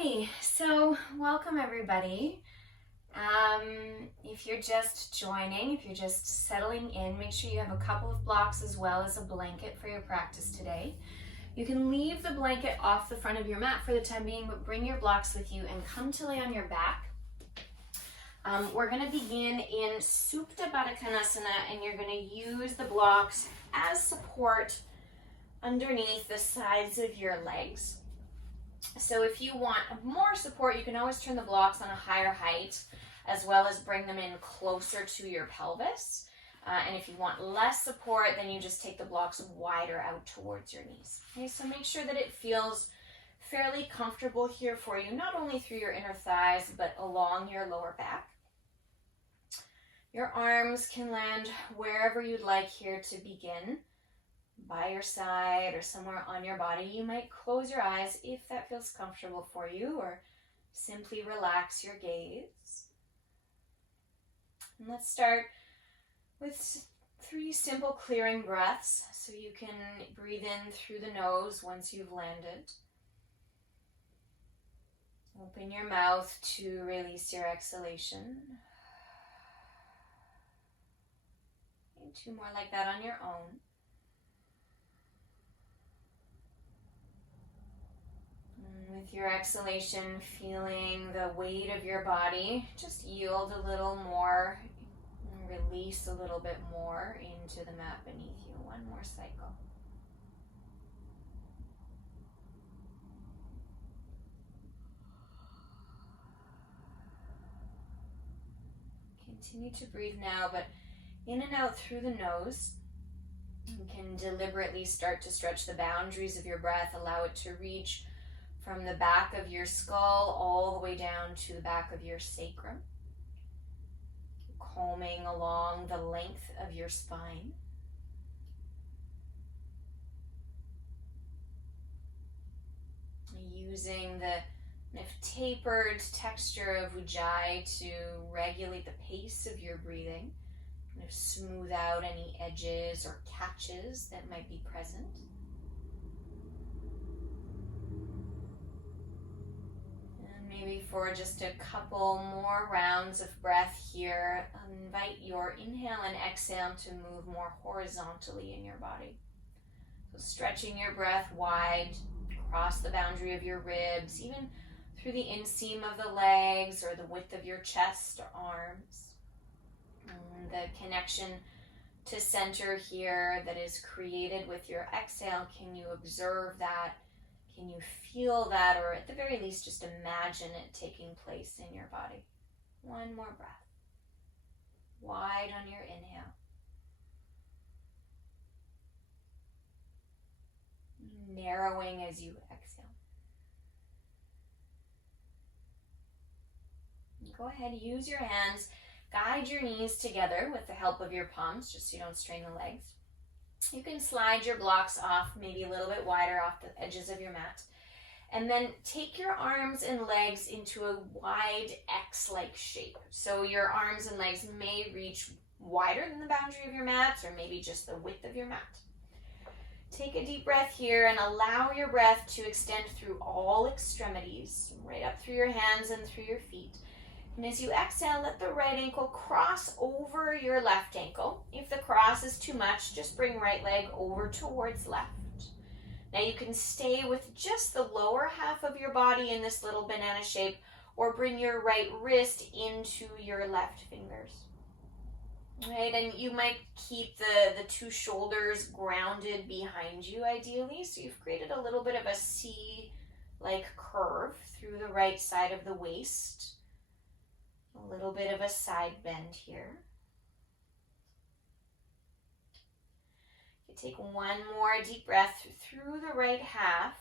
Alrighty, so welcome everybody. If you're just joining, if you're just settling in, make sure you have a couple of blocks as well as a blanket for your practice today. You can leave the blanket off the front of your mat for the time being, but bring your blocks with you and come to lay on your back. We're going to begin in Supta Baddha Konasana, and you're going to use the blocks as support underneath the sides of your legs. So if you want more support, you can always turn the blocks on a higher height, as well as bring them in closer to your pelvis. And if you want less support, then you just take the blocks wider out towards your knees. Okay, so make sure that it feels fairly comfortable here for you, not only through your inner thighs, but along your lower back. Your arms can land wherever you'd like here to begin, by your side or somewhere on your body. You might close your eyes if that feels comfortable for you, or simply relax your gaze. And let's start with 3 simple clearing breaths, so you can breathe in through the nose once you've landed. Open your mouth to release your exhalation. And 2 more like that on your own. With your exhalation, feeling the weight of your body just yield a little more, and release a little bit more into the mat beneath you. 1 more cycle. Continue to breathe now, but in and out through the nose. You can deliberately start to stretch the boundaries of your breath. Allow it to reach from the back of your skull all the way down to the back of your sacrum, combing along the length of your spine. Using the kind of tapered texture of Ujjayi to regulate the pace of your breathing, kind of smooth out any edges or catches that might be present. Maybe for just a couple more rounds of breath here, invite your inhale and exhale to move more horizontally in your body. So stretching your breath wide, across the boundary of your ribs, even through the inseam of the legs or the width of your chest or arms. And the connection to center here that is created with your exhale, can you observe that? Can you feel that, or at the very least, just imagine it taking place in your body? 1 more breath. Wide on your inhale. Narrowing as you exhale. Go ahead, use your hands. Guide your knees together with the help of your palms, just so you don't strain the legs. You can slide your blocks off, maybe a little bit wider off the edges of your mat. And then take your arms and legs into a wide X-like shape. So your arms and legs may reach wider than the boundary of your mat, or maybe just the width of your mat. Take a deep breath here and allow your breath to extend through all extremities, right up through your hands and through your feet. And as you exhale, let the right ankle cross over your left ankle. If the cross is too much, just bring right leg over towards left. Now you can stay with just the lower half of your body in this little banana shape, or bring your right wrist into your left fingers. Right, and you might keep the 2 shoulders grounded behind you ideally, so you've created a little bit of a C-like curve through the right side of the waist. A little bit of a side bend here. You take 1 more deep breath through the right half.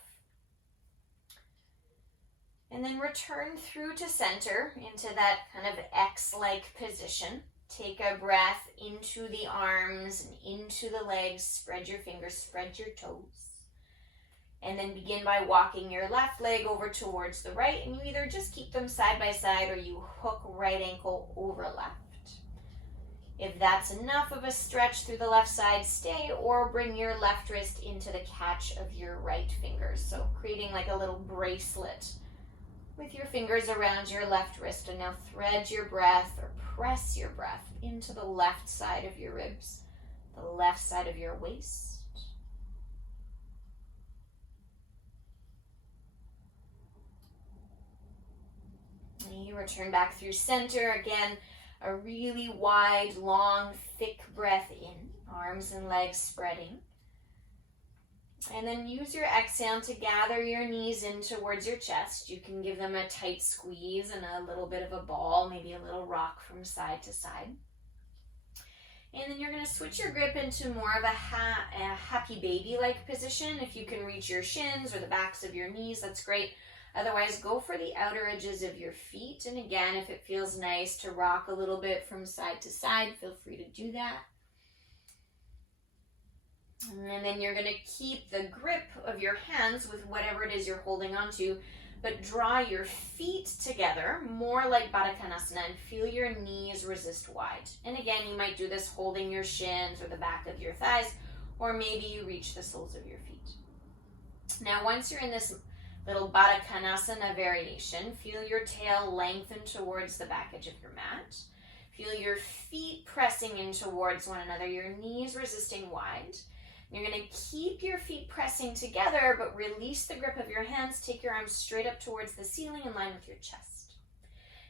And then return through to center into that kind of X-like position. Take a breath into the arms and into the legs. Spread your fingers, spread your toes. And then begin by walking your left leg over towards the right, and you either just keep them side by side or you hook right ankle over left. If that's enough of a stretch through the left side, stay, or bring your left wrist into the catch of your right fingers. So creating like a little bracelet with your fingers around your left wrist, and now thread your breath or press your breath into the left side of your ribs, the left side of your waist. And you return back through center. Again, a really wide, long, thick breath in, arms and legs spreading. And then use your exhale to gather your knees in towards your chest. You can give them a tight squeeze and a little bit of a ball, maybe a little rock from side to side. And then you're going to switch your grip into more of a happy baby-like position. If you can reach your shins or the backs of your knees, that's great. Otherwise, go for the outer edges of your feet. And again, if it feels nice to rock a little bit from side to side, feel free to do that. And then you're going to keep the grip of your hands with whatever it is you're holding onto, but draw your feet together more like Baddha Konasana and feel your knees resist wide. And again, you might do this holding your shins or the back of your thighs, or maybe you reach the soles of your feet. Now, once you're in this little Baddha Konasana variation, feel your tail lengthen towards the back edge of your mat. Feel your feet pressing in towards one another, your knees resisting wide. You're going to keep your feet pressing together, but release the grip of your hands. Take your arms straight up towards the ceiling in line with your chest.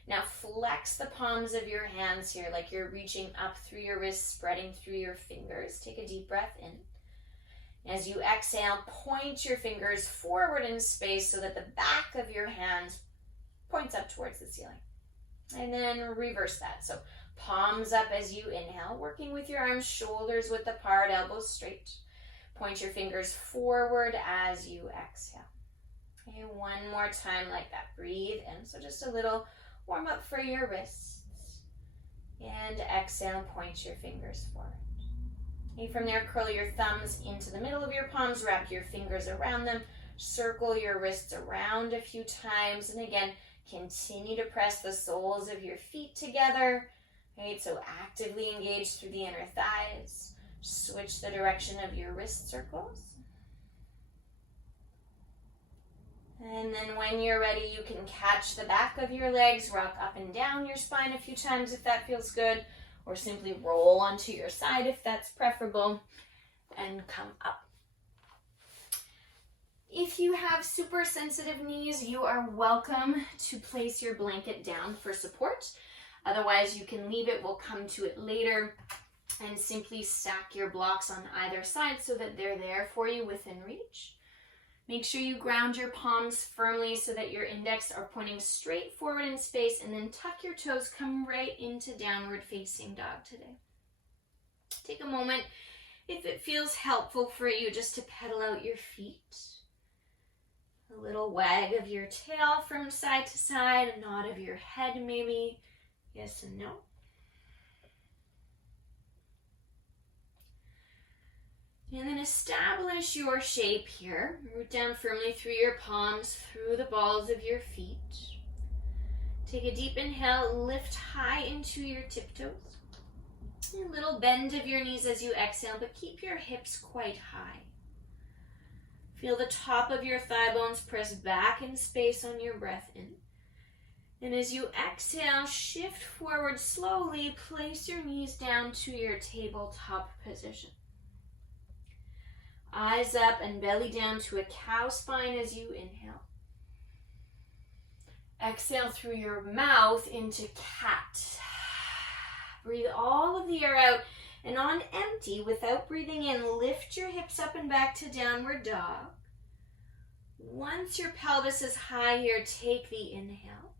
Now flex the palms of your hands here like you're reaching up through your wrists, spreading through your fingers. Take a deep breath in. As you exhale, point your fingers forward in space so that the back of your hands points up towards the ceiling. And then reverse that. So palms up as you inhale, working with your arms, shoulders width apart, elbows straight. Point your fingers forward as you exhale. Okay, one more time like that. Breathe in. So just a little warm up for your wrists. And exhale, point your fingers forward. Okay, from there, curl your thumbs into the middle of your palms, wrap your fingers around them, circle your wrists around a few times, and again, continue to press the soles of your feet together. Right, so actively engage through the inner thighs. Switch the direction of your wrist circles. And then when you're ready, you can catch the back of your legs, rock up and down your spine a few times if that feels good, or simply roll onto your side if that's preferable, and come up. If you have super sensitive knees, you are welcome to place your blanket down for support. Otherwise, you can leave it. We'll come to it later. And simply stack your blocks on either side so that they're there for you within reach. Make sure you ground your palms firmly so that your index are pointing straight forward in space, and then tuck your toes, come right into downward facing dog today. Take a moment, if it feels helpful for you, just to pedal out your feet. A little wag of your tail from side to side, a nod of your head maybe, yes and no. And then establish your shape here. Root down firmly through your palms, through the balls of your feet. Take a deep inhale, lift high into your tiptoes. A little bend of your knees as you exhale, but keep your hips quite high. Feel the top of your thigh bones press back in space on your breath in. And as you exhale, shift forward slowly, place your knees down to your tabletop position. Eyes up and belly down to a cow spine as you inhale. Exhale through your mouth into cat. Breathe all of the air out, and on empty, without breathing in, lift your hips up and back to downward dog. Once your pelvis is high here, take the inhale.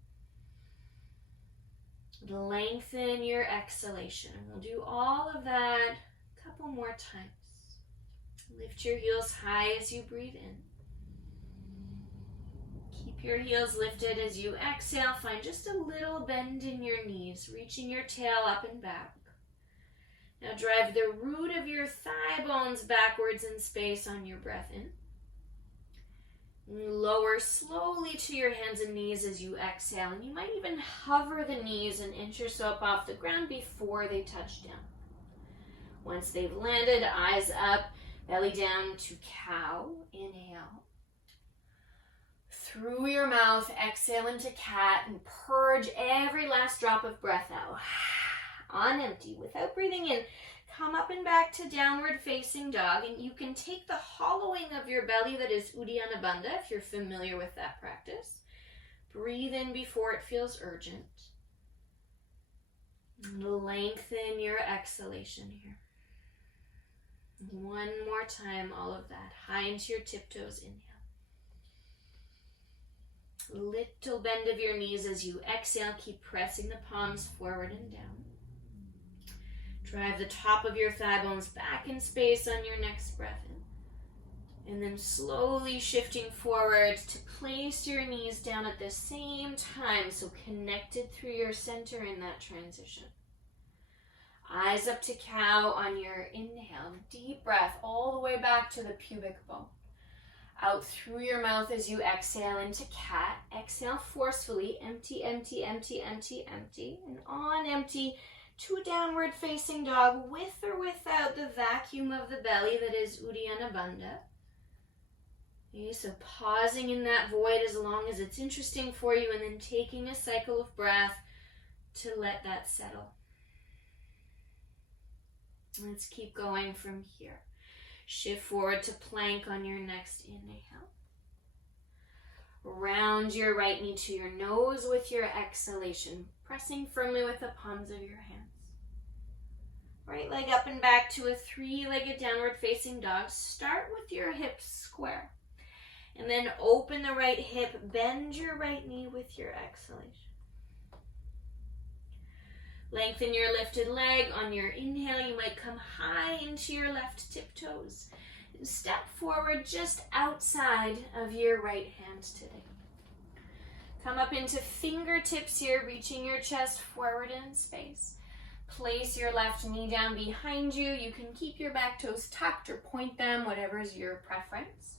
Lengthen your exhalation. And we'll do all of that a couple more times. Lift your heels high as you breathe in. Keep your heels lifted as you exhale. Find just a little bend in your knees, reaching your tail up and back. Now drive the root of your thigh bones backwards in space on your breath in. Lower slowly to your hands and knees as you exhale. And you might even hover the knees an inch or so up off the ground before they touch down. Once they've landed, eyes up. Belly down to cow, inhale. through your mouth, exhale into cat and purge every last drop of breath out. On empty, without breathing in, come up and back to downward facing dog, and you can take the hollowing of your belly, that is Uddiyana Bandha, if you're familiar with that practice. Breathe in before it feels urgent. And lengthen your exhalation here. One more time, all of that. High into your tiptoes, inhale. Little bend of your knees as you exhale. Keep pressing the palms forward and down. Drive the top of your thigh bones back in space on your next breath in. And then slowly shifting forward to place your knees down at the same time, so connected through your center in that transition. Eyes up to cow on your inhale. Deep breath all the way back to the pubic bone. Out through your mouth as you exhale into cat. Exhale forcefully. Empty, empty, empty, empty, empty. And on empty to downward facing dog, with or without the vacuum of the belly, that is Uddiyana Bandha. Okay, so pausing in that void as long as it's interesting for you, and then taking a cycle of breath to let that settle. Let's keep going from here. Shift forward to plank on your next inhale. Round your right knee to your nose with your exhalation, pressing firmly with the palms of your hands. Right leg up and back to a three-legged downward facing dog. Start with your hips square. And then open the right hip, bend your right knee with your exhalation. Lengthen your lifted leg. On your inhale, you might come high into your left tiptoes. And step forward just outside of your right hand today. Come up into fingertips here, reaching your chest forward in space. Place your left knee down behind you. You can keep your back toes tucked or point them, whatever is your preference.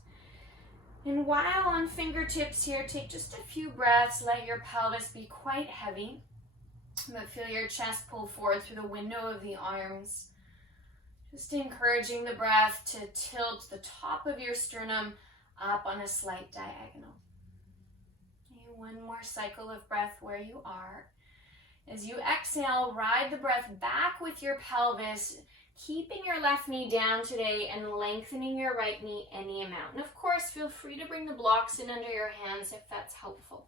And while on fingertips here, take just a few breaths. Let your pelvis be quite heavy. But feel your chest pull forward through the window of the arms. Just encouraging the breath to tilt the top of your sternum up on a slight diagonal. Okay, one more cycle of breath where you are. As you exhale, ride the breath back with your pelvis, keeping your left knee down today and lengthening your right knee any amount. And of course, feel free to bring the blocks in under your hands if that's helpful.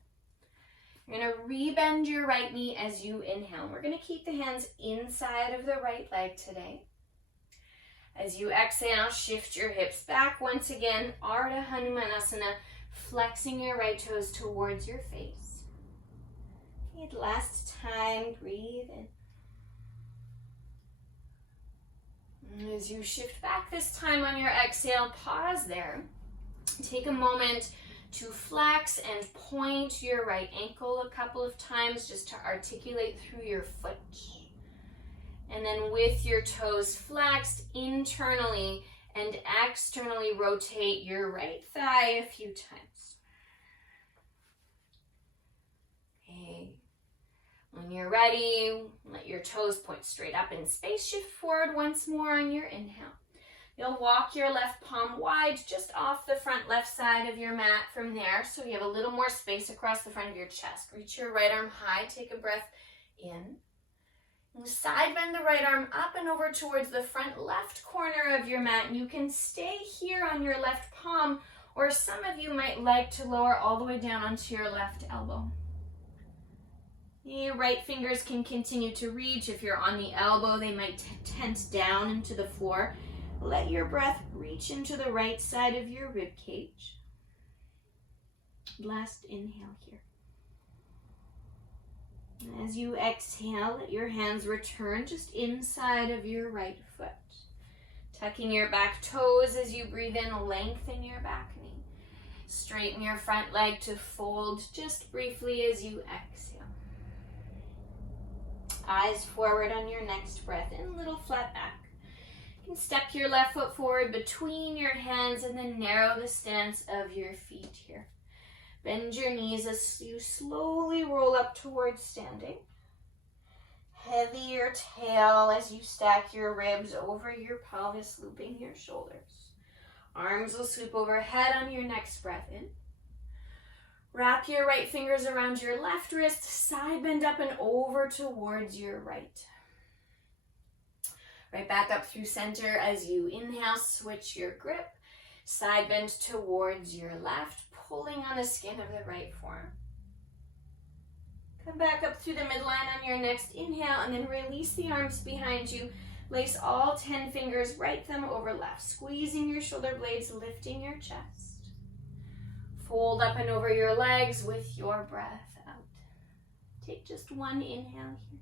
You're going to rebend your right knee as you inhale. We're going to keep the hands inside of the right leg today. As you exhale, shift your hips back once again, Ardha Hanumanasana, flexing your right toes towards your face. Okay, last time, breathe in. And as you shift back this time on your exhale, pause there. Take a moment to flex and point your right ankle a couple of times just to articulate through your foot. And then with your toes flexed internally and externally rotate your right thigh a few times. Okay. When you're ready, let your toes point straight up in space. Shift forward once more on your inhale. You'll walk your left palm wide just off the front left side of your mat from there, so you have a little more space across the front of your chest. Reach your right arm high, take a breath in. And side bend the right arm up and over towards the front left corner of your mat. And you can stay here on your left palm, or some of you might like to lower all the way down onto your left elbow. Your right fingers can continue to reach. If you're on the elbow, they might tent down into the floor. Let your breath reach into the right side of your rib cage. Last inhale here. As you exhale, let your hands return just inside of your right foot. Tucking your back toes as you breathe in, lengthen your back knee. Straighten your front leg to fold just briefly as you exhale. Eyes forward on your next breath in, little flat back. You can step your left foot forward between your hands and then narrow the stance of your feet here. Bend your knees as you slowly roll up towards standing. Heavy your tail as you stack your ribs over your pelvis, looping your shoulders. Arms will sweep overhead on your next breath in. Wrap your right fingers around your left wrist, side bend up and over towards your right. Right back up through center as you inhale, switch your grip. Side bend towards your left, pulling on the skin of the right forearm. Come back up through the midline on your next inhale and then release the arms behind you. Lace all 10 fingers, right thumb over left, squeezing your shoulder blades, lifting your chest. Fold up and over your legs with your breath out. Take just one inhale here.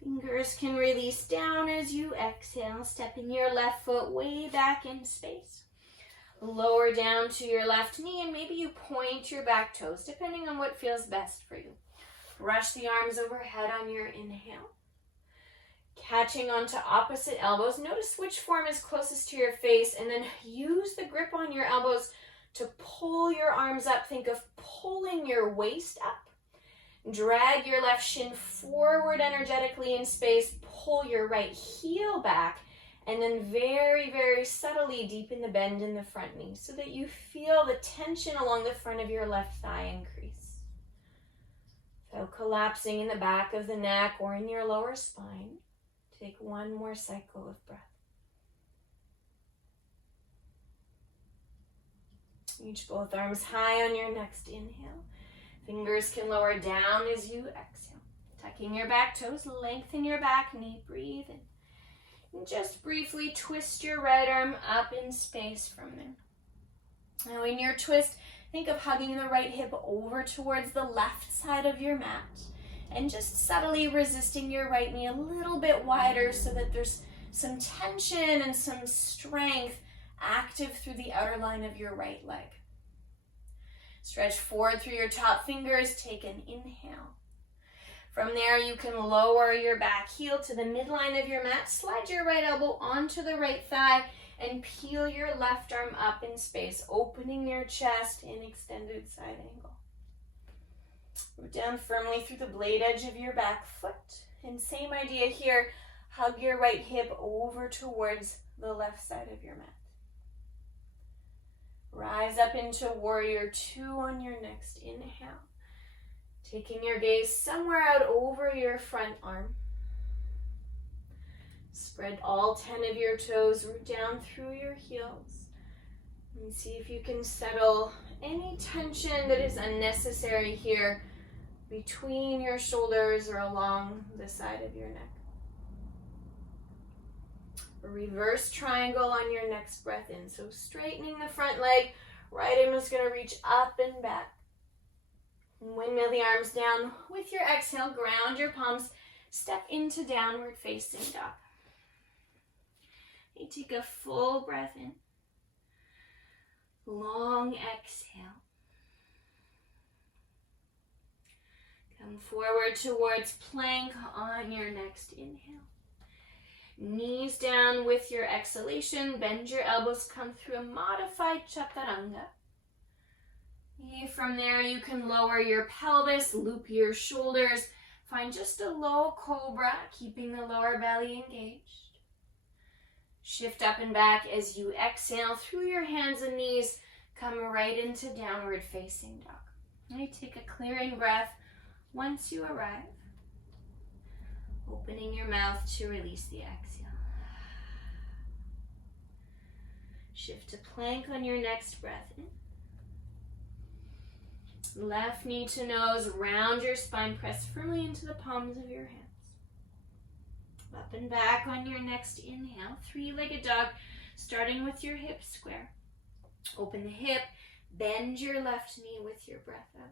Fingers can release down as you exhale, stepping your left foot way back in space. Lower down to your left knee and maybe you point your back toes, depending on what feels best for you. Brush the arms overhead on your inhale. Catching onto opposite elbows. Notice which form is closest to your face and then use the grip on your elbows to pull your arms up. Think of pulling your waist up. Drag your left shin forward energetically in space. Pull your right heel back. And then very, very subtly deepen the bend in the front knee so that you feel the tension along the front of your left thigh increase. So collapsing in the back of the neck or in your lower spine. Take one more cycle of breath. Reach both arms high on your next inhale. Fingers can lower down as you exhale. Tucking your back toes, lengthen your back knee, breathe in. And just briefly twist your right arm up in space from there. Now in your twist, think of hugging the right hip over towards the left side of your mat. And just subtly resisting your right knee a little bit wider so that there's some tension and some strength active through the outer line of your right leg. Stretch forward through your top fingers, take an inhale. From there, you can lower your back heel to the midline of your mat, slide your right elbow onto the right thigh, and peel your left arm up in space, opening your chest in extended side angle. Root down firmly through the blade edge of your back foot. And same idea here, hug your right hip over towards the left side of your mat. Rise up into Warrior Two on your next inhale. Taking your gaze somewhere out over your front arm. Spread all 10 of your toes, root down through your heels. And see if you can settle any tension that is unnecessary here between your shoulders or along the side of your neck. A reverse triangle on your next breath in. So straightening the front leg, right arm is going to reach up and back. Windmill the arms down. With your exhale, ground your palms, step into downward facing dog. You take a full breath in. Long exhale. Come forward towards plank on your next inhale. Knees down with your exhalation. Bend your elbows, come through a modified chaturanga. From there, you can lower your pelvis, loop your shoulders. Find just a low cobra, keeping the lower belly engaged. Shift up and back as you exhale through your hands and knees. Come right into downward facing dog. Now you take a clearing breath once you arrive. Opening your mouth to release the exhale. Shift to plank on your next breath in. Left knee to nose, round your spine, press firmly into the palms of your hands. Up and back on your next inhale, three-legged dog, starting with your hips square. Open the hip, bend your left knee with your breath out.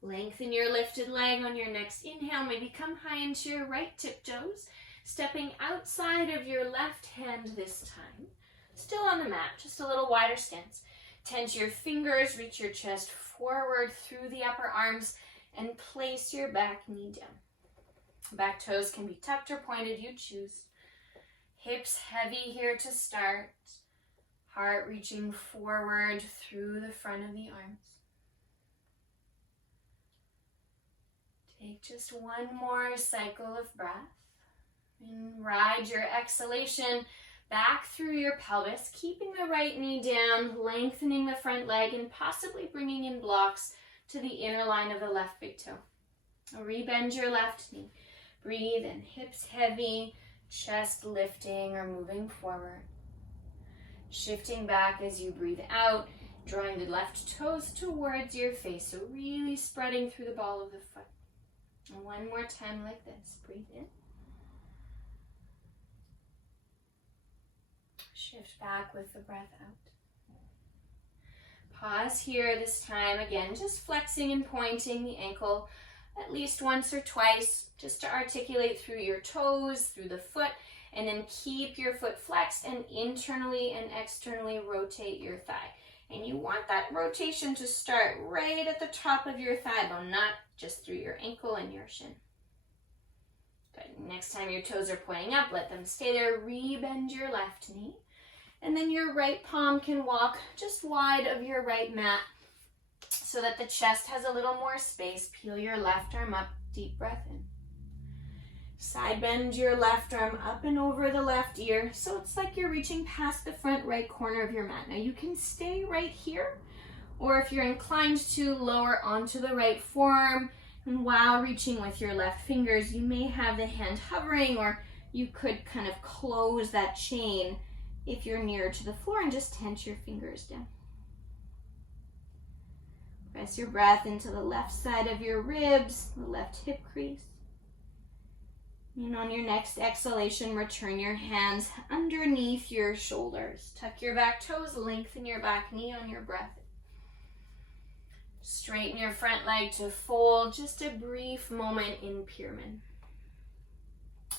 Lengthen your lifted leg on your next inhale, maybe come high into your right tiptoes, stepping outside of your left hand this time. Still on the mat, just a little wider stance. Tense your fingers, reach your chest forward through the upper arms, and place your back knee down. Back toes can be tucked or pointed, you choose. Hips heavy here to start. Heart reaching forward through the front of the arms. Take just one more cycle of breath. And ride your exhalation back through your pelvis, keeping the right knee down, lengthening the front leg, and possibly bringing in blocks to the inner line of the left big toe. Rebend your left knee. Breathe in, hips heavy, chest lifting or moving forward. Shifting back as you breathe out, drawing the left toes towards your face, so really spreading through the ball of the foot. And one more time like this. Breathe in. Shift back with the breath out. Pause here this time. Again, just flexing and pointing the ankle at least once or twice, just to articulate through your toes, through the foot, and then keep your foot flexed and internally and externally rotate your thigh. And you want that rotation to start right at the top of your thigh bone, not just through your ankle and your shin. Good. Next time your toes are pointing up, let them stay there. Rebend your left knee. And then your right palm can walk just wide of your right mat so that the chest has a little more space. Peel your left arm up. Deep breath in. Side bend your left arm up and over the left ear, so it's like you're reaching past the front right corner of your mat. Now you can stay right here, or if you're inclined to, lower onto the right forearm, and while reaching with your left fingers, you may have the hand hovering, or you could kind of close that chain if you're near to the floor and just tense your fingers down. Press your breath into the left side of your ribs, the left hip crease. And on your next exhalation, return your hands underneath your shoulders. Tuck your back toes, lengthen your back knee on your breath. Straighten your front leg to fold, just a brief moment in pyramid.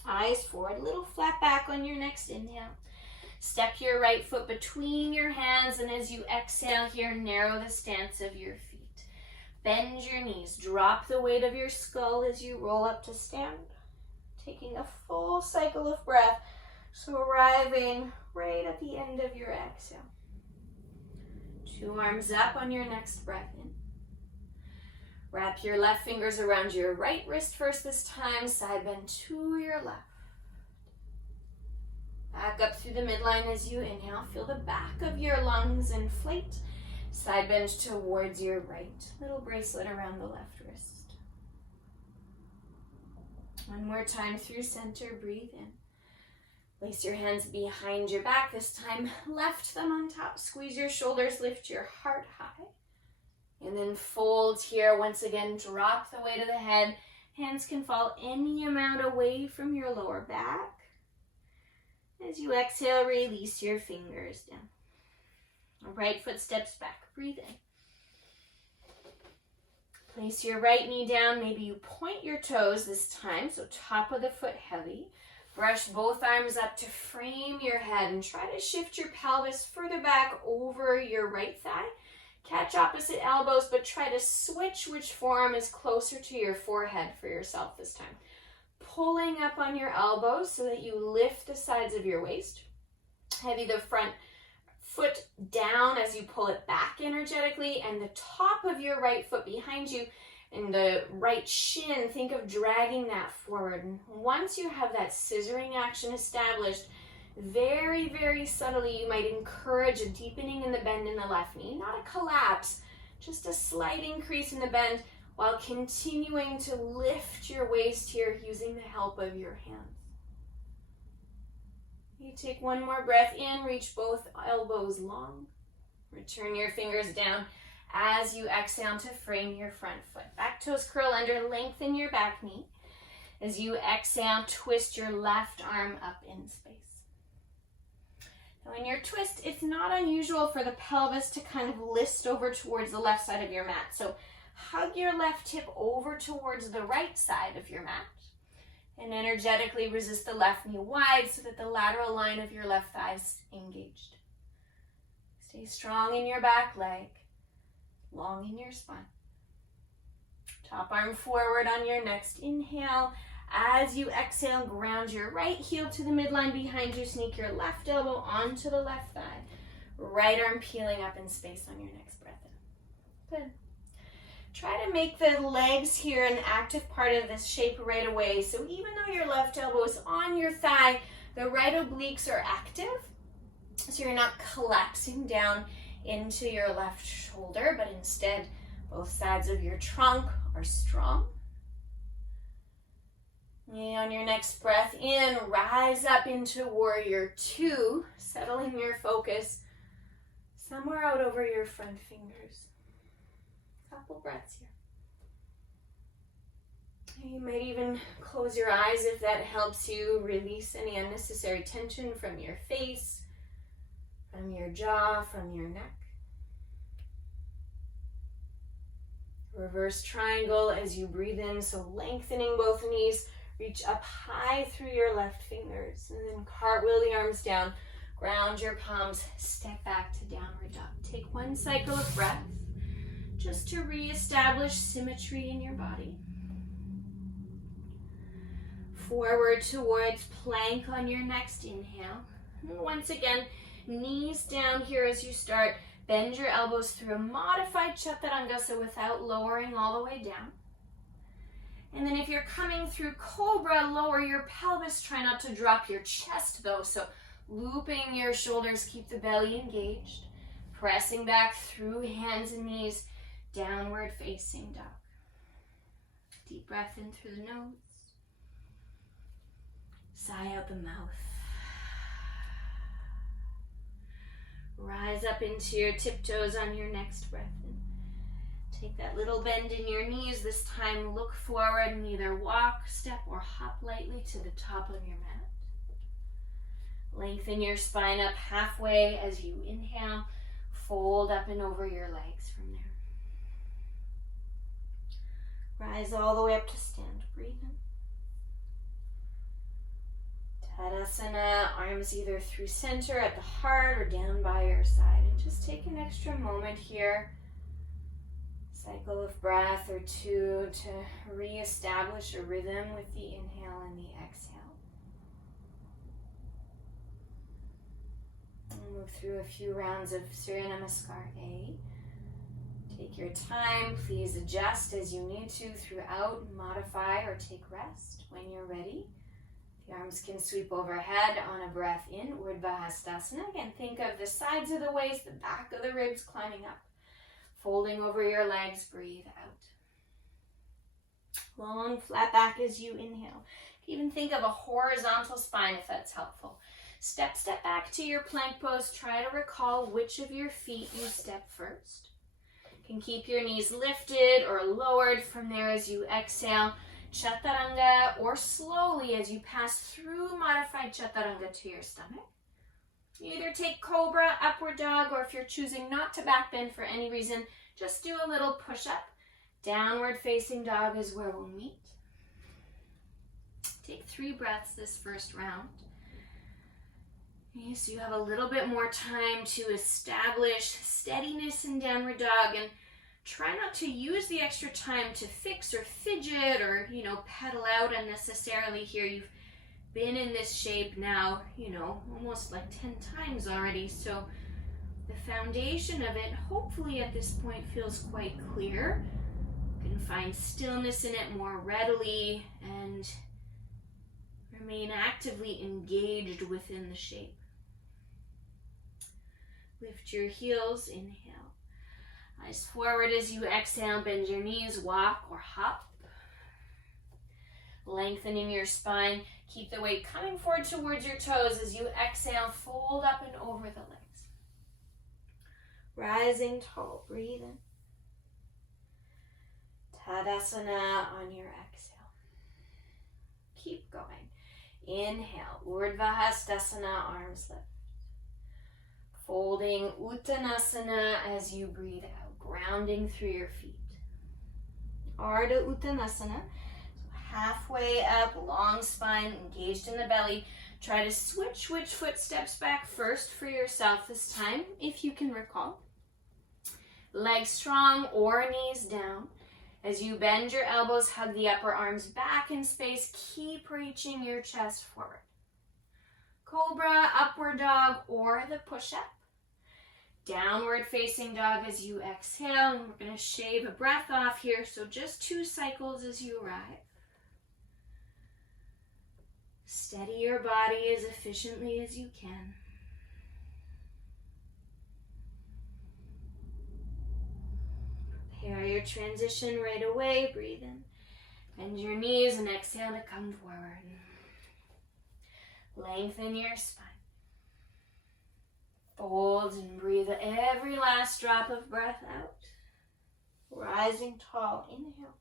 Eyes forward, little flat back on your next inhale. Step your right foot between your hands, and as you exhale here, narrow the stance of your feet. Bend your knees, drop the weight of your skull as you roll up to stand. Taking a full cycle of breath, so arriving right at the end of your exhale. Two arms up on your next breath in. Wrap your left fingers around your right wrist first this time, side bend to your left. Back up through the midline as you inhale. Feel the back of your lungs inflate. Side bend towards your right. Little bracelet around the left wrist. One more time through center, breathe in. Place your hands behind your back. This time, left them on top. Squeeze your shoulders, lift your heart high. And then fold here. Once again, drop the weight of the head. Hands can fall any amount away from your lower back. As you exhale, release your fingers down. Right foot steps back. Breathe in. Place your right knee down. Maybe you point your toes this time, so top of the foot heavy. Brush both arms up to frame your head and try to shift your pelvis further back over your right thigh. Catch opposite elbows, but try to switch which forearm is closer to your forehead for yourself this time. Pulling up on your elbows so that you lift the sides of your waist. Heavy the front foot down as you pull it back energetically, and the top of your right foot behind you and the right shin, think of dragging that forward. And once you have that scissoring action established, very, very subtly, you might encourage a deepening in the bend in the left knee, not a collapse, just a slight increase in the bend while continuing to lift your waist here using the help of your hands. You take one more breath in, reach both elbows long. Return your fingers down as you exhale to frame your front foot. Back toes curl under, lengthen your back knee. As you exhale, twist your left arm up in space. Now in your twist, it's not unusual for the pelvis to kind of list over towards the left side of your mat. So hug your left hip over towards the right side of your mat. And energetically resist the left knee wide so that the lateral line of your left thigh is engaged. Stay strong in your back leg, long in your spine. Top arm forward on your next inhale. As you exhale, ground your right heel to the midline behind you. Sneak your left elbow onto the left thigh. Right arm peeling up in space on your next breath in. Good. Try to make the legs here an active part of this shape right away. So even though your left elbow is on your thigh, The right obliques are active, so you're not collapsing down into your left shoulder, but instead both sides of your trunk are strong. And on your next breath in, rise up into warrior two, settling your focus somewhere out over your front fingers. Couple breaths here. You might even close your eyes if that helps you release any unnecessary tension from your face, from your jaw, from your neck. Reverse triangle as you breathe in, so lengthening both knees, reach up high through your left fingers, and then cartwheel the arms down, ground your palms, step back to downward dog. Take one cycle of breath just to reestablish symmetry in your body. Forward towards plank on your next inhale. And once again, knees down here as you start. Bend your elbows through a modified chaturanga, so without lowering all the way down. And then if you're coming through cobra, lower your pelvis. Try not to drop your chest though, so looping your shoulders, keep the belly engaged. Pressing back through hands and knees, downward facing dog. Deep breath in through the nose. Sigh out the mouth. Rise up into your tiptoes on your next breath in. Take that little bend in your knees. This time look forward and either walk, step, or hop lightly to the top of your mat. Lengthen your spine up halfway as you inhale. Fold up and over your legs from there. Rise all the way up to stand. Breathe in. Tadasana, arms either through center at the heart or down by your side. And just take an extra moment here, cycle of breath or two, to reestablish a rhythm with the inhale and the exhale. And move through a few rounds of Surya Namaskar A. Take your time, please adjust as you need to throughout, modify or take rest when you're ready. The arms can sweep overhead on a breath in, Urdhva Hastasana. Again, think of the sides of the waist, the back of the ribs climbing up. Folding over your legs, breathe out. Long, flat back as you inhale. Even think of a horizontal spine if that's helpful. Step back to your plank pose. Try to recall which of your feet you step first. You can keep your knees lifted or lowered from there as you exhale. Chaturanga, or slowly as you pass through modified chaturanga to your stomach. You either take cobra, upward dog, or if you're choosing not to back bend for any reason, just do a little push-up. Downward facing dog is where we'll meet. Take 3 breaths this first round. Okay, so you have a little bit more time to establish steadiness in downward dog, and try not to use the extra time to fix or fidget or, pedal out unnecessarily here. You've been in this shape now, almost like 10 times already. So the foundation of it, hopefully at this point, feels quite clear. You can find stillness in it more readily and remain actively engaged within the shape. Lift your heels, inhale. Eyes forward as you exhale, bend your knees, walk or hop. Lengthening your spine, keep the weight coming forward towards your toes as you exhale, fold up and over the legs. Rising tall, breathe in. Tadasana on your exhale. Keep going. Inhale, Urdhva Hastasana, arms lift. Folding Uttanasana as you breathe out, grounding through your feet. Ardha Uttanasana, so halfway up, long spine, engaged in the belly. Try to switch which foot steps back first for yourself this time, if you can recall. Legs strong or knees down. As you bend your elbows, hug the upper arms back in space. Keep reaching your chest forward. Cobra, upward dog, or the push-up. Downward facing dog as you exhale, and we're going to shave a breath off here, so just 2 cycles as you arrive. Steady your body as efficiently as you can. Prepare your transition right away. Breathe in. Bend your knees and exhale to come forward. Lengthen your spine. Fold and breathe every last drop of breath out. Rising tall, inhale.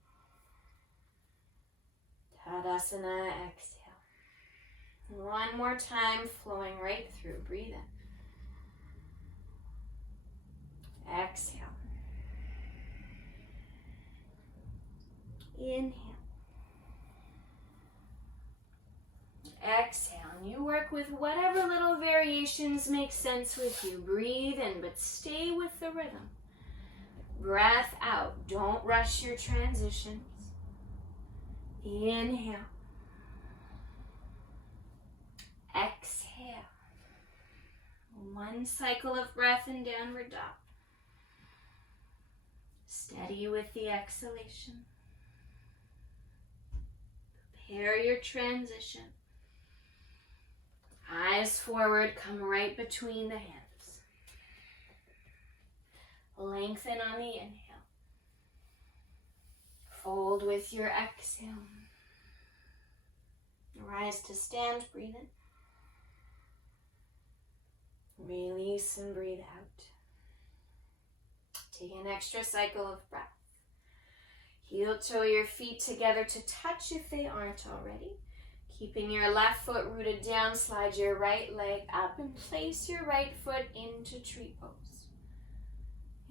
Tadasana, exhale. One more time, flowing right through. Breathe in. Exhale. Inhale. Exhale. And you work with whatever little variations make sense with you. Breathe in, but stay with the rhythm. Breath out. Don't rush your transitions. Inhale. Exhale. One cycle of breath in downward dog. Steady with the exhalation. Prepare your transition. Eyes forward, come right between the hands. Lengthen on the inhale. Fold with your exhale. Rise to stand, breathe in. Release and breathe out. Take an extra cycle of breath. Heel toe your feet together to touch if they aren't already. Keeping your left foot rooted down, slide your right leg up and place your right foot into tree pose.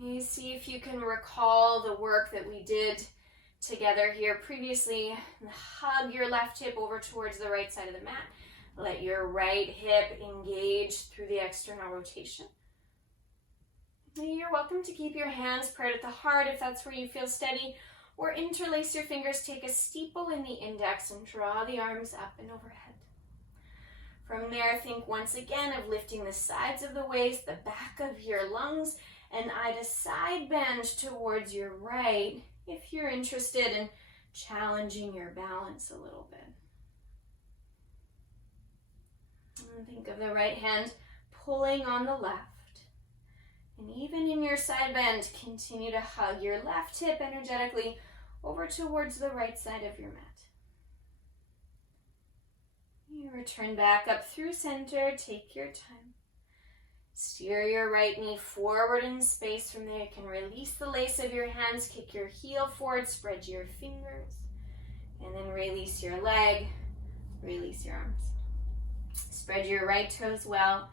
You see if you can recall the work that we did together here previously. Hug your left hip over towards the right side of the mat. Let your right hip engage through the external rotation. You're welcome to keep your hands prayed at the heart if that's where you feel steady, or interlace your fingers, take a steeple in the index and draw the arms up and overhead. From there, think once again of lifting the sides of the waist, the back of your lungs, and Ida side bend towards your right if you're interested in challenging your balance a little bit. And think of the right hand pulling on the left. And even in your side bend, continue to hug your left hip energetically over towards the right side of your mat. You return back up through center, take your time. Steer your right knee forward in space. From there, you can release the lace of your hands, kick your heel forward, spread your fingers, and then release your leg, release your arms. Spread your right toes well.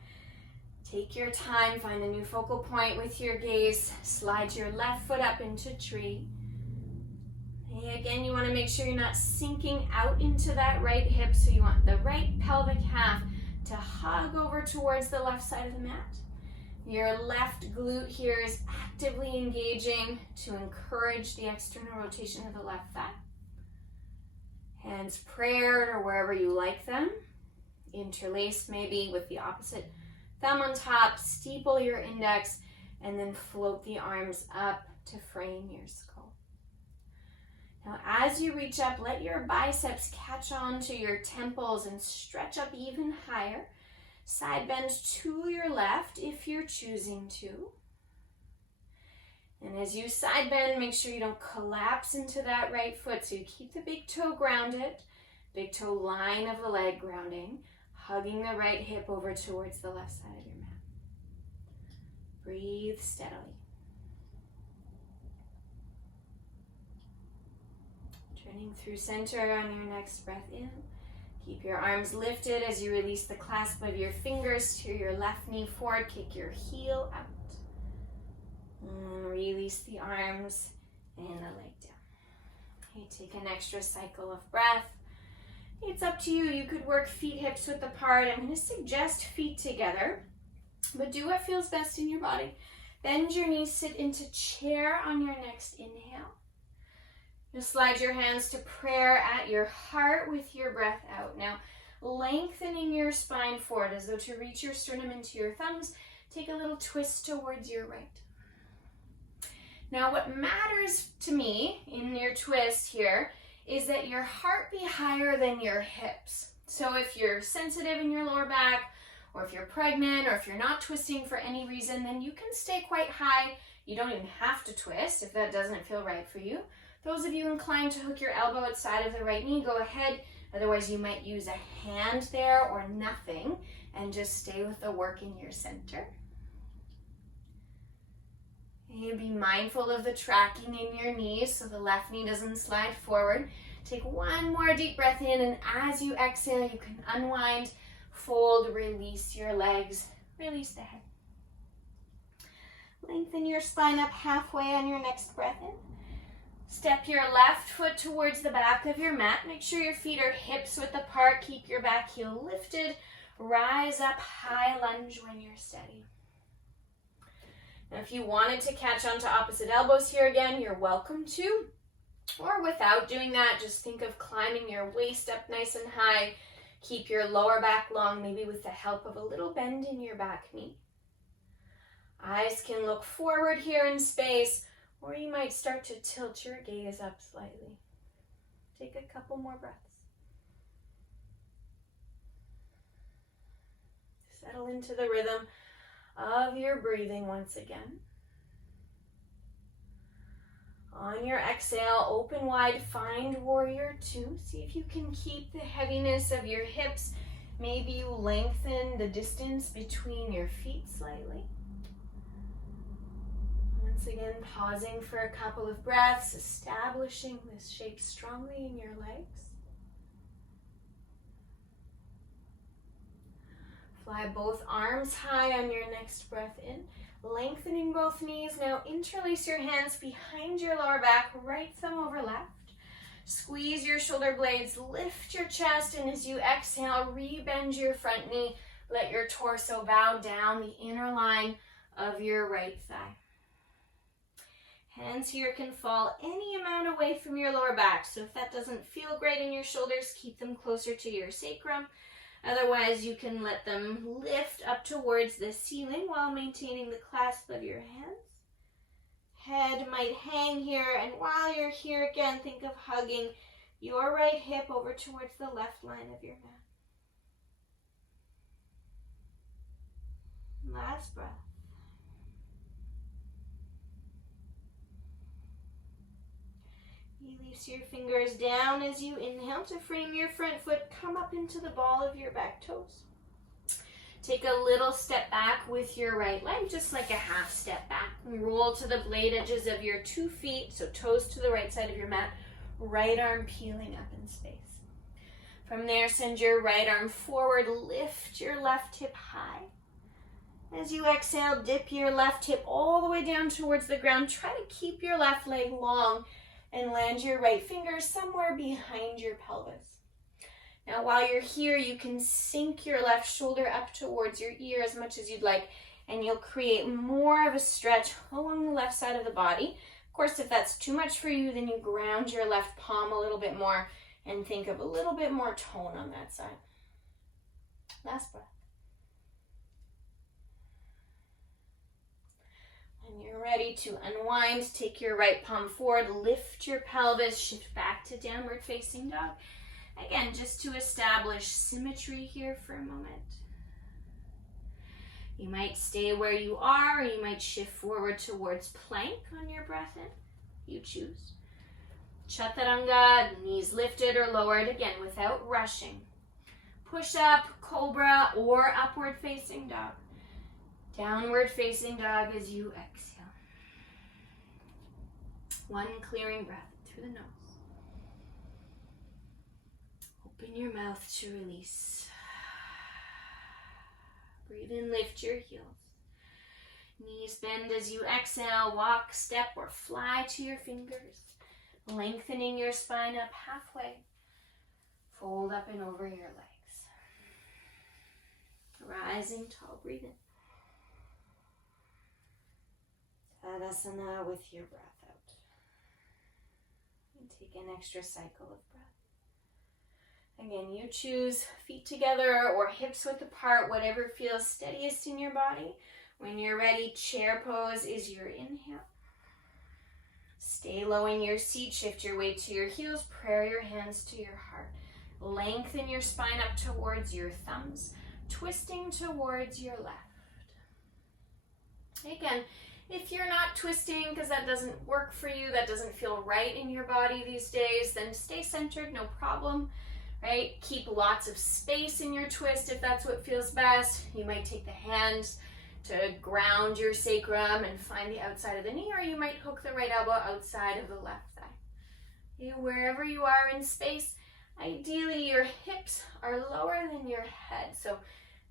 Take your time, find a new focal point with your gaze. Slide your left foot up into tree. And again, you want to make sure you're not sinking out into that right hip, so you want the right pelvic half to hug over towards the left side of the mat. Your left glute here is actively engaging to encourage the external rotation of the left thigh. Hands prayed or wherever you like them. Interlaced maybe with the opposite thumb on top, steeple your index, and then float the arms up to frame your skull. Now, as you reach up, let your biceps catch on to your temples and stretch up even higher. Side bend to your left if you're choosing to. And as you side bend, make sure you don't collapse into that right foot. So you keep the big toe grounded, big toe line of the leg grounding, hugging the right hip over towards the left side of your mat. Breathe steadily. Turning through center on your next breath in. Keep your arms lifted as you release the clasp of your fingers. Steer your left knee forward, kick your heel out. And release the arms and the leg down. Okay, take an extra cycle of breath. It's up to you. You could work feet hips width apart. I'm going to suggest feet together, but do what feels best in your body. Bend your knees, sit into chair on your next inhale. You'll slide your hands to prayer at your heart with your breath out. Now, lengthening your spine forward as though to reach your sternum into your thumbs. Take a little twist towards your right. Now, what matters to me in your twist here is that your heart be higher than your hips. So if you're sensitive in your lower back, or if you're pregnant, or if you're not twisting for any reason, then you can stay quite high. You don't even have to twist if that doesn't feel right for you. Those of you inclined to hook your elbow outside of the right knee, go ahead. Otherwise, you might use a hand there or nothing and just stay with the work in your center. And be mindful of the tracking in your knees so the left knee doesn't slide forward. Take one more deep breath in, and as you exhale, you can unwind, fold, release your legs, release the head. Lengthen your spine up halfway on your next breath in. Step your left foot towards the back of your mat. Make sure your feet are hips width apart. Keep your back heel lifted. Rise up, high lunge when you're steady. Now, if you wanted to catch onto opposite elbows here again, you're welcome to. Or without doing that, just think of climbing your waist up nice and high. Keep your lower back long, maybe with the help of a little bend in your back knee. Eyes can look forward here in space, or you might start to tilt your gaze up slightly. Take a couple more breaths. Settle into the rhythm of your breathing once again. On your exhale, open wide, find warrior two. See if you can keep the heaviness of your hips. Maybe you lengthen the distance between your feet slightly. Once again, pausing for a couple of breaths, establishing this shape strongly in your legs. Fly both arms high on your next breath in. Lengthening both knees. Now interlace your hands behind your lower back, right thumb over left. Squeeze your shoulder blades, lift your chest, and as you exhale, rebend your front knee. Let your torso bow down the inner line of your right thigh. Hands here can fall any amount away from your lower back, so if that doesn't feel great in your shoulders, keep them closer to your sacrum. Otherwise, you can let them lift up towards the ceiling while maintaining the clasp of your hands. Head might hang here, and while you're here again, think of hugging your right hip over towards the left line of your mat. Last breath. Release your fingers down as you inhale to frame your front foot. Come up into the ball of your back toes. Take a little step back with your right leg, just like a half step back. Roll to the blade edges of your 2 feet, so toes to the right side of your mat. Right arm peeling up in space. From there, send your right arm forward. Lift your left hip high. As you exhale, dip your left hip all the way down towards the ground. Try to keep your left leg long and land your right fingers somewhere behind your pelvis. Now, while you're here, you can sink your left shoulder up towards your ear as much as you'd like, and you'll create more of a stretch along the left side of the body. Of course, if that's too much for you, then you ground your left palm a little bit more and think of a little bit more tone on that side. Last breath. When you're ready to unwind, take your right palm forward, lift your pelvis, shift back to downward facing dog. Again, just to establish symmetry here for a moment. You might stay where you are, or you might shift forward towards plank on your breath in. You choose. Chaturanga, knees lifted or lowered, again, without rushing. Push up, cobra, or upward facing dog. Downward facing dog as you exhale. One clearing breath through the nose. Open your mouth to release. Breathe in, lift your heels. Knees bend as you exhale. Walk, step, or fly to your fingers. Lengthening your spine up halfway. Fold up and over your legs. Rising tall, breathe in. Tadasana with your breath out. And take an extra cycle of breath. Again, you choose feet together or hips width apart, whatever feels steadiest in your body. When you're ready, chair pose is your inhale. Stay low in your seat, shift your weight to your heels, prayer your hands to your heart. Lengthen your spine up towards your thumbs, twisting towards your left. Again, if you're not twisting because that doesn't work for you, that doesn't feel right in your body these days, then stay centered, no problem, right? Keep lots of space in your twist if that's what feels best. You might take the hands to ground your sacrum and find the outside of the knee, or you might hook the right elbow outside of the left thigh. Okay, wherever you are in space, ideally your hips are lower than your head. So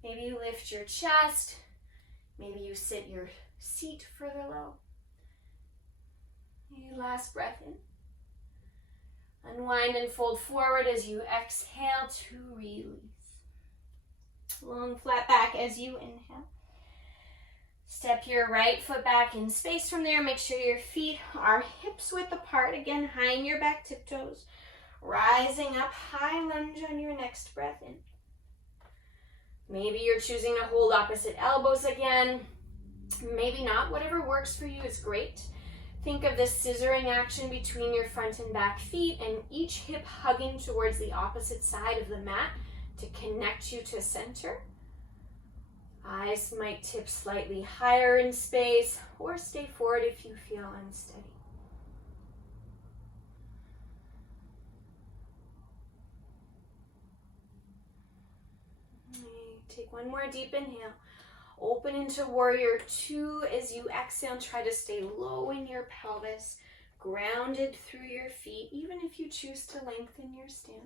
maybe you lift your chest, maybe you sit your seat further low. Last breath in. Unwind and fold forward as you exhale to release. Long flat back as you inhale. Step your right foot back in space from there. Make sure your feet are hips width apart. Again, high in your back tiptoes. Rising up, high lunge on your next breath in. Maybe you're choosing to hold opposite elbows again. Maybe not. Whatever works for you is great. Think of this scissoring action between your front and back feet and each hip hugging towards the opposite side of the mat to connect you to center. Eyes might tip slightly higher in space or stay forward if you feel unsteady. Take one more deep inhale. Open into warrior two as you exhale. Try to stay low in your pelvis, grounded through your feet, even if you choose to lengthen your stance.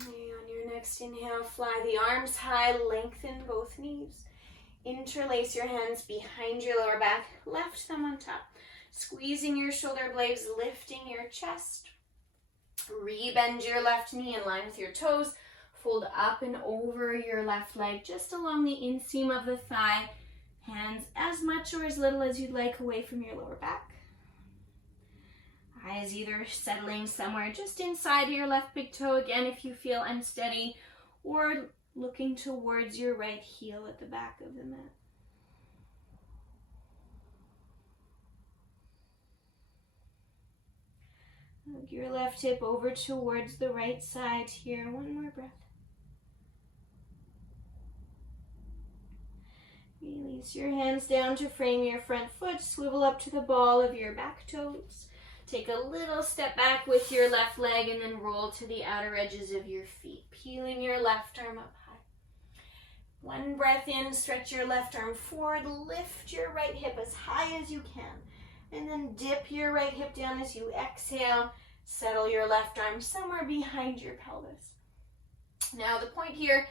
And on your next inhale, fly the arms high, lengthen both knees. Interlace your hands behind your lower back, left thumb on top. Squeezing your shoulder blades, lifting your chest. Rebend your left knee in line with your toes. Fold up and over your left leg, just along the inseam of the thigh. Hands as much or as little as you'd like away from your lower back. Eyes either settling somewhere just inside your left big toe, again if you feel unsteady, or looking towards your right heel at the back of the mat. Hug your left hip over towards the right side here. One more breath. Release your hands down to frame your front foot. Swivel up to the ball of your back toes. Take a little step back with your left leg and then roll to the outer edges of your feet, peeling your left arm up high. One breath in, stretch your left arm forward, lift your right hip as high as you can. And then dip your right hip down as you exhale. Settle your left arm somewhere behind your pelvis. Now the point here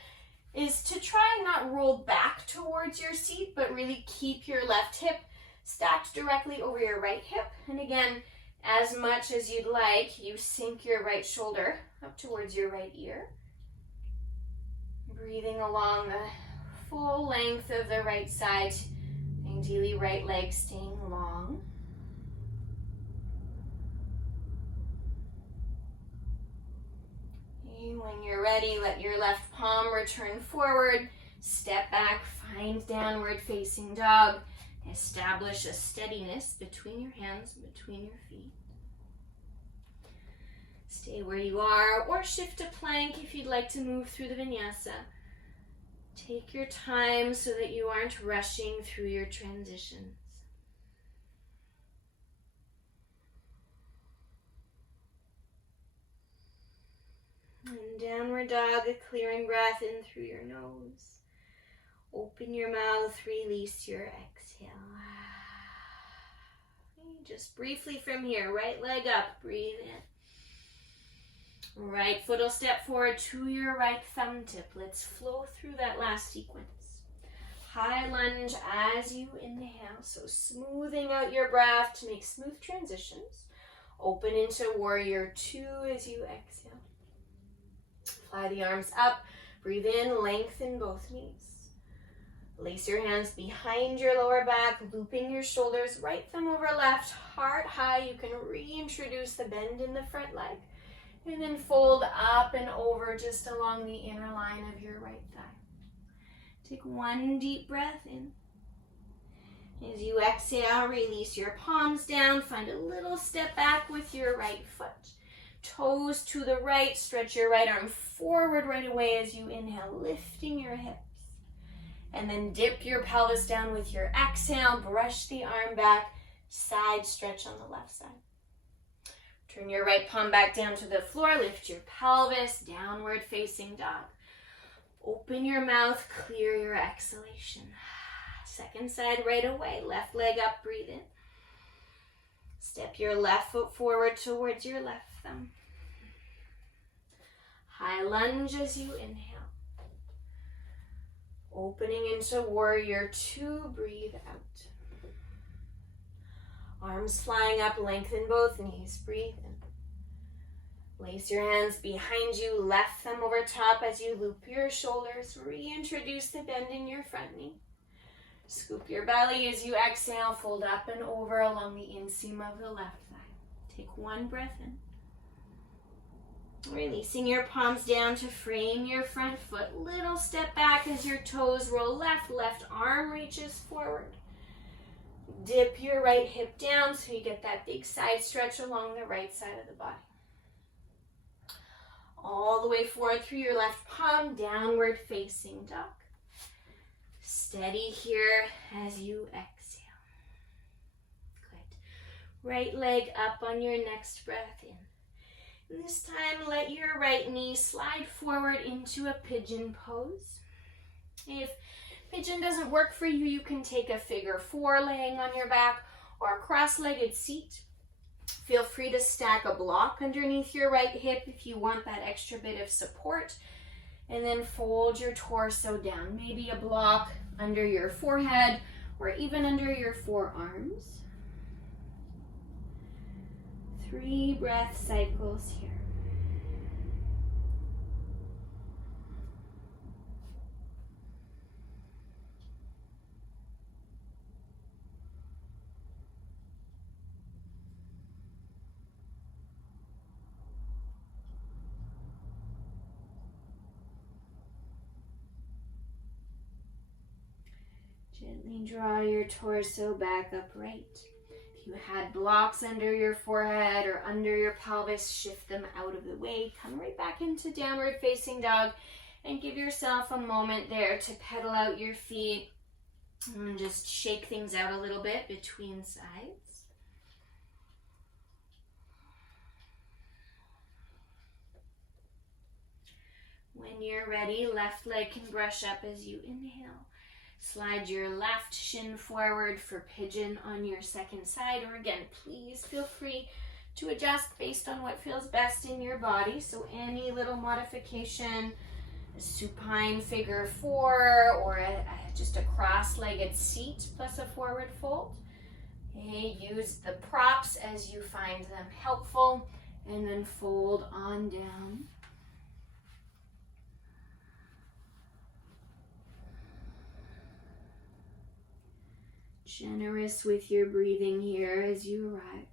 is to try and not roll back towards your seat, but really keep your left hip stacked directly over your right hip. And again, as much as you'd like, you sink your right shoulder up towards your right ear. Breathing along the full length of the right side, ideally right leg staying long. When you're ready, let your left palm return forward, step back, find downward facing dog. Establish a steadiness between your hands, between your feet. Stay where you are or shift to plank if you'd like to move through the vinyasa. Take your time so that you aren't rushing through your transitions. And downward dog, a clearing breath in through your nose. Open your mouth, release your exhale. Just briefly from here, right leg up, breathe in. Right foot will step forward to your right thumb tip. Let's flow through that last sequence. High lunge as you inhale, so smoothing out your breath to make smooth transitions. Open into warrior two as you exhale. Fly the arms up, breathe in, lengthen both knees. Lace your hands behind your lower back, looping your shoulders, right thumb over left, heart high. You can reintroduce the bend in the front leg. And then fold up and over just along the inner line of your right thigh. Take one deep breath in. As you exhale, release your palms down. Find a little step back with your right foot. Toes to the right. Stretch your right arm forward right away as you inhale, lifting your hips. And then dip your pelvis down with your exhale. Brush the arm back. Side stretch on the left side. Turn your right palm back down to the floor. Lift your pelvis. Downward facing dog. Open your mouth. Clear your exhalation. Second side right away. Left leg up. Breathe in. Step your left foot forward towards your left thumb. High lunge as you inhale. Opening into warrior two, breathe out. Arms flying up, lengthen both knees, breathe in. Place your hands behind you, left thumb over top as you loop your shoulders. Reintroduce the bend in your front knee. Scoop your belly as you exhale, fold up and over along the inseam of the left thigh. Take one breath in. Releasing your palms down to frame your front foot. Little step back as your toes roll left. Left arm reaches forward. Dip your right hip down so you get that big side stretch along the right side of the body. All the way forward through your left palm, downward facing dog. Steady here as you exhale. Good. Right leg up on your next breath in. This time, let your right knee slide forward into a pigeon pose. If pigeon doesn't work for you, you can take a figure four laying on your back or a cross-legged seat. Feel free to stack a block underneath your right hip if you want that extra bit of support. And then fold your torso down. Maybe a block under your forehead or even under your forearms. 3 breath cycles here. Gently draw your torso back upright. If you had blocks under your forehead or under your pelvis, shift them out of the way. Come right back into downward facing dog and give yourself a moment there to pedal out your feet and just shake things out a little bit between sides. When you're ready, left leg can brush up as you inhale. Slide your left shin forward for pigeon on your second side, or again, please feel free to adjust based on what feels best in your body. So any little modification, a supine figure four, or just a cross-legged seat plus a forward fold. Okay, use the props as you find them helpful, and then fold on down. Generous with your breathing here as you arrive.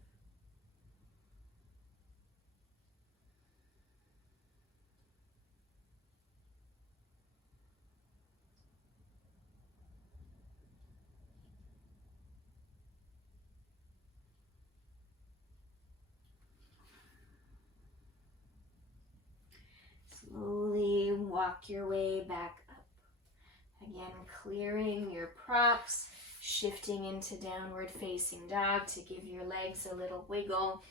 Slowly walk your way back up. Again, clearing your props. Shifting into downward facing dog to give your legs a little wiggle,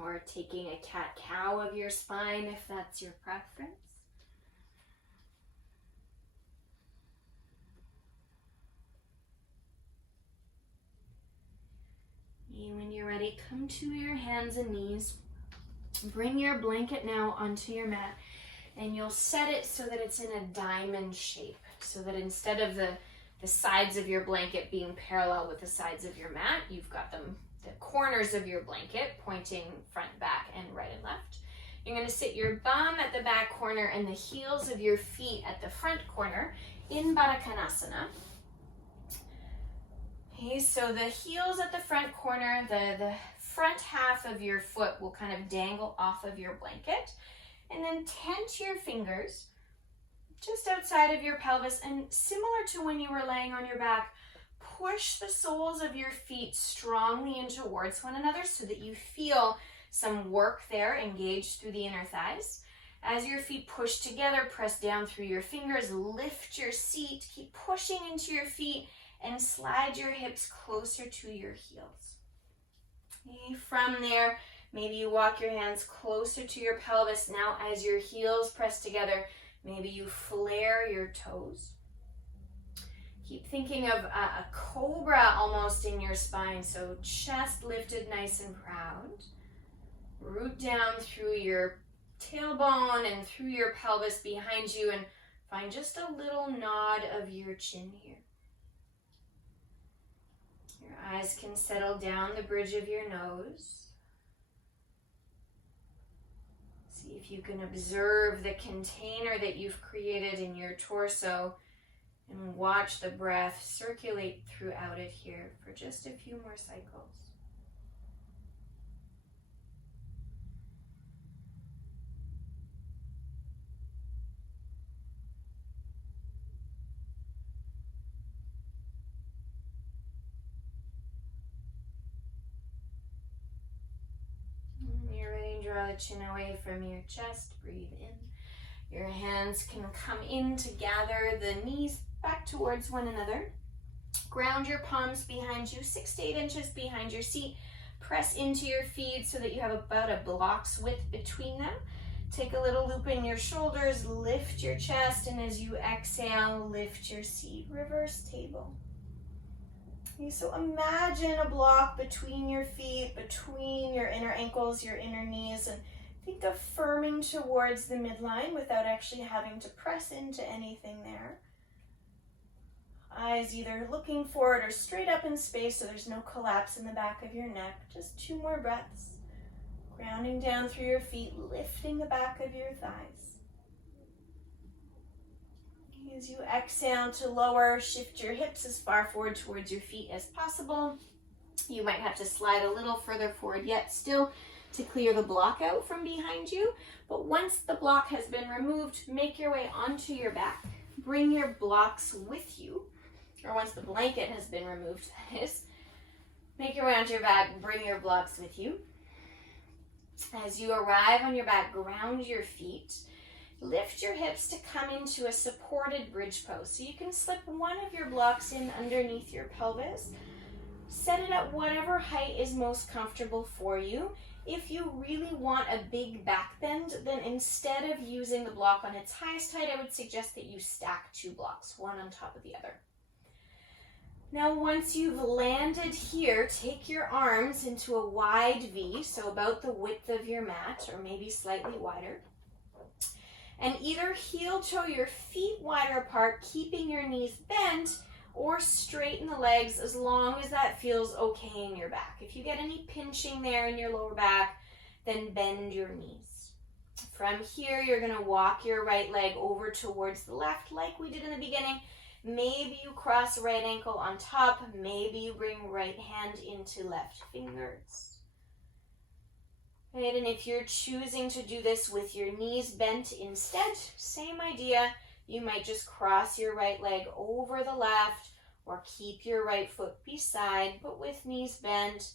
or taking a cat-cow of your spine if that's your preference. And when you're ready, come to your hands and knees. Bring your blanket now onto your mat, and you'll set it so that it's in a diamond shape, so that instead of the sides of your blanket being parallel with the sides of your mat, you've got the corners of your blanket pointing front, back, and right and left. You're going to sit your bum at the back corner and the heels of your feet at the front corner in Baddha Konasana. Okay, so the heels at the front corner, the front half of your foot will kind of dangle off of your blanket, and then tent your fingers just outside of your pelvis, and similar to when you were laying on your back, push the soles of your feet strongly in towards one another so that you feel some work there engaged through the inner thighs. As your feet push together, press down through your fingers, lift your seat, keep pushing into your feet, and slide your hips closer to your heels. Okay, from there, maybe you walk your hands closer to your pelvis. Now, as your heels press together, maybe you flare your toes. Keep thinking of a cobra almost in your spine, so chest lifted nice and proud. Root down through your tailbone and through your pelvis behind you, and find just a little nod of your chin here. Your eyes can settle down the bridge of your nose. See if you can observe the container that you've created in your torso and watch the breath circulate throughout it here for just a few more cycles. When you're ready, draw the chin away from your chest, breathe in. Your hands can come in to gather the knees back towards one another. Ground your palms behind you, 6 to 8 inches behind your seat. Press into your feet so that you have about a block's width between them. Take a little loop in your shoulders, lift your chest, and as you exhale, lift your seat. Reverse table. Okay, so imagine a block between your feet, between your inner ankles, your inner knees, and think of firming towards the midline without actually having to press into anything there. Eyes either looking forward or straight up in space so there's no collapse in the back of your neck. Just 2 more breaths. Grounding down through your feet, lifting the back of your thighs. As you exhale to lower, shift your hips as far forward towards your feet as possible. You might have to slide a little further forward yet still to clear the block out from behind you. But once the block has been removed, make your way onto your back. Bring your blocks with you. Or once the blanket has been removed, that is. Make your way onto your back, bring your blocks with you. As you arrive on your back, ground your feet. Lift your hips to come into a supported bridge pose. So you can slip one of your blocks in underneath your pelvis. Set it at whatever height is most comfortable for you. If you really want a big back bend, then instead of using the block on its highest height, I would suggest that you stack 2 blocks, one on top of the other. Now, once you've landed here, take your arms into a wide V, so about the width of your mat, or maybe slightly wider. And either heel toe your feet wider apart, keeping your knees bent, or straighten the legs as long as that feels okay in your back. If you get any pinching there in your lower back, then bend your knees. From here, you're going to walk your right leg over towards the left like we did in the beginning. Maybe you cross right ankle on top. Maybe you bring right hand into left fingers. Right, and if you're choosing to do this with your knees bent instead, same idea. You might just cross your right leg over the left or keep your right foot beside, but with knees bent.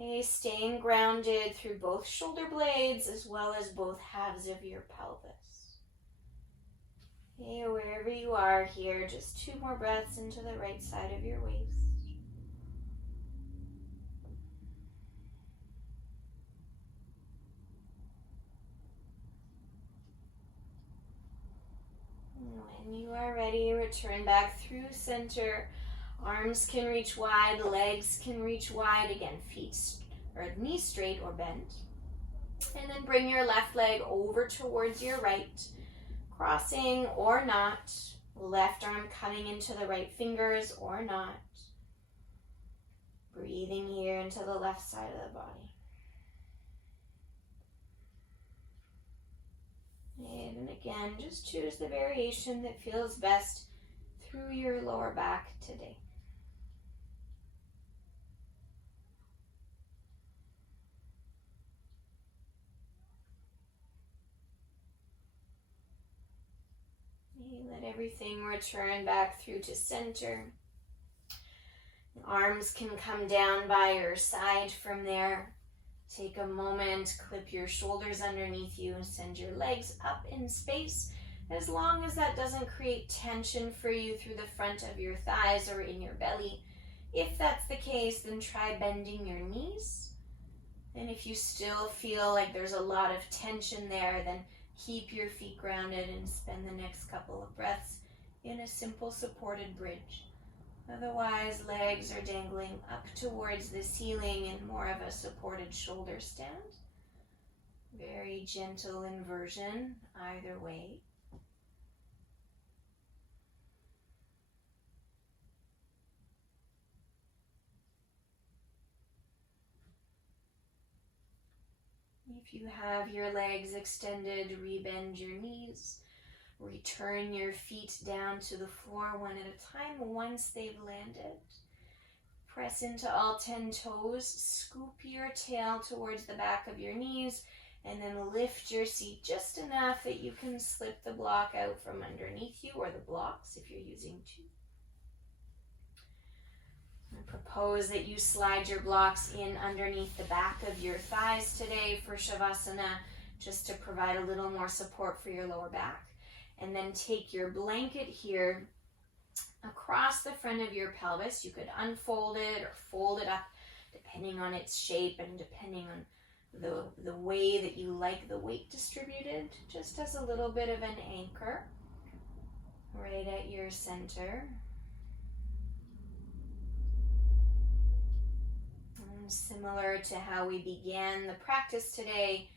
Okay, staying grounded through both shoulder blades as well as both halves of your pelvis. Okay, wherever you are here, just 2 more breaths into the right side of your waist. When you are ready, return back through center. Arms can reach wide, legs can reach wide. Again, feet or knees straight or bent. And then bring your left leg over towards your right. Crossing or not, left arm coming into the right fingers or not. Breathing here into the left side of the body. And again, just choose the variation that feels best through your lower back today. Let everything return back through to center. The arms can come down by your side from there. Take a moment, clip your shoulders underneath you and send your legs up in space, as long as that doesn't create tension for you through the front of your thighs or in your belly. If that's the case, then try bending your knees. And if you still feel like there's a lot of tension there, then keep your feet grounded and spend the next couple of breaths in a simple supported bridge. Otherwise, legs are dangling up towards the ceiling in more of a supported shoulder stand. Very gentle inversion either way. If you have your legs extended, rebend your knees. Return your feet down to the floor one at a time once they've landed. Press into all 10 toes, scoop your tail towards the back of your knees, and then lift your seat just enough that you can slip the block out from underneath you, or the blocks if you're using two. I propose that you slide your blocks in underneath the back of your thighs today for Shavasana, just to provide a little more support for your lower back. And then take your blanket here across the front of your pelvis. You could unfold it or fold it up depending on its shape and depending on the way that you like the weight distributed, just as a little bit of an anchor right at your center. And similar to how we began the practice today,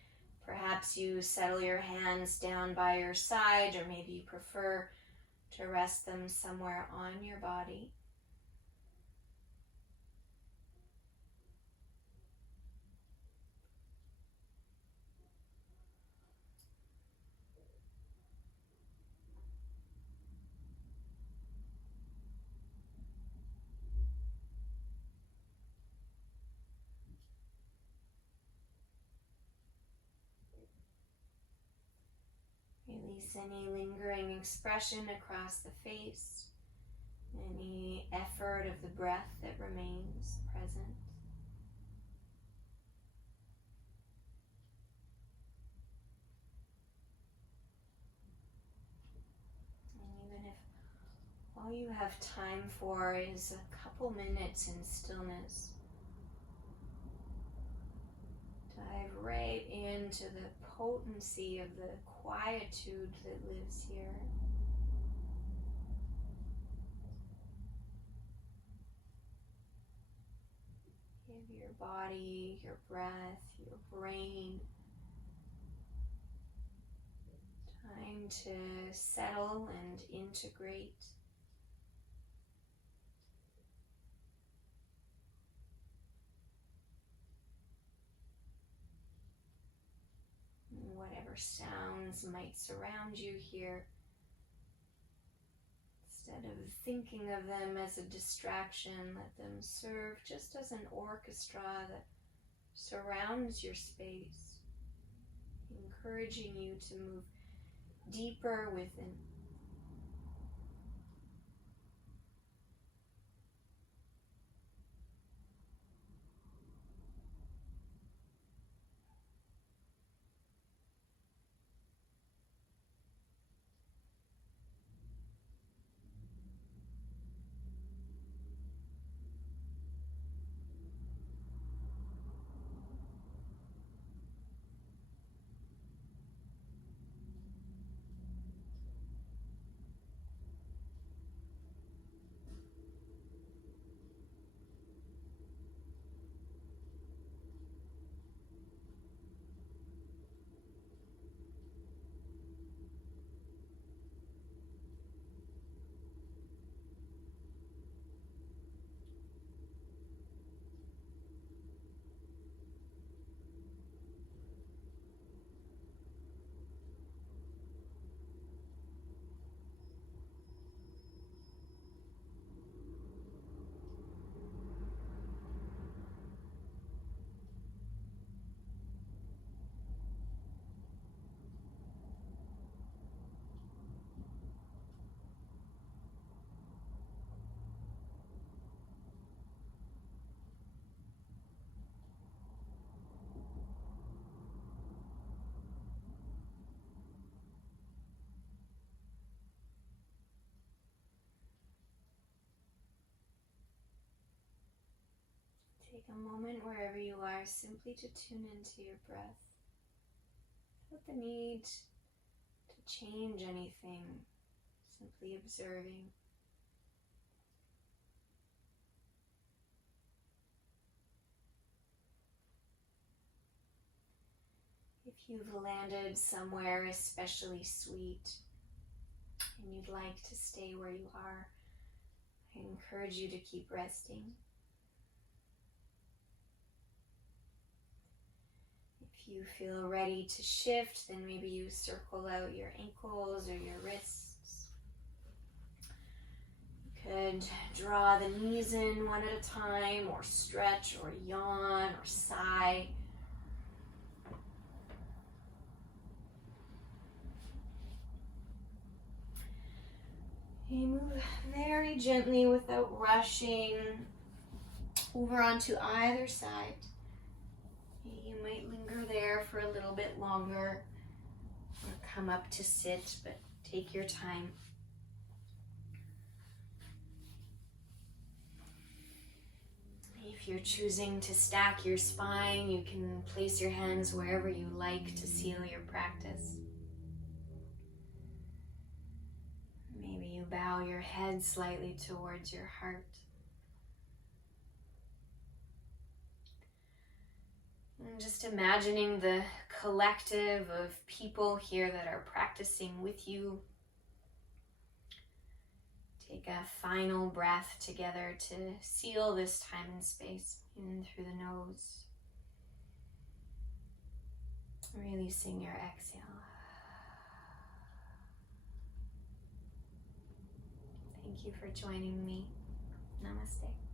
perhaps you settle your hands down by your side, or maybe you prefer to rest them somewhere on your body. Release any lingering expression across the face, any effort of the breath that remains present. And even if all you have time for is a couple minutes in stillness, dive right into the potency of the quietude that lives here. Give your body, your breath, your brain time to settle and integrate. Whatever sounds might surround you here, instead of thinking of them as a distraction, let them serve just as an orchestra that surrounds your space, encouraging you to move deeper within. Take a moment wherever you are simply to tune into your breath without the need to change anything, simply observing. If you've landed somewhere especially sweet and you'd like to stay where you are, I encourage you to keep resting. If you feel ready to shift, then maybe you circle out your ankles or your wrists. You could draw the knees in one at a time, or stretch, or yawn, or sigh. You move very gently without rushing over onto either side. You might linger there for a little bit longer or come up to sit, but take your time. If you're choosing to stack your spine, you can place your hands wherever you like to seal your practice. Maybe you bow your head slightly towards your heart. And just imagining the collective of people here that are practicing with you. Take a final breath together to seal this time and space in through the nose. Releasing your exhale. Thank you for joining me. Namaste.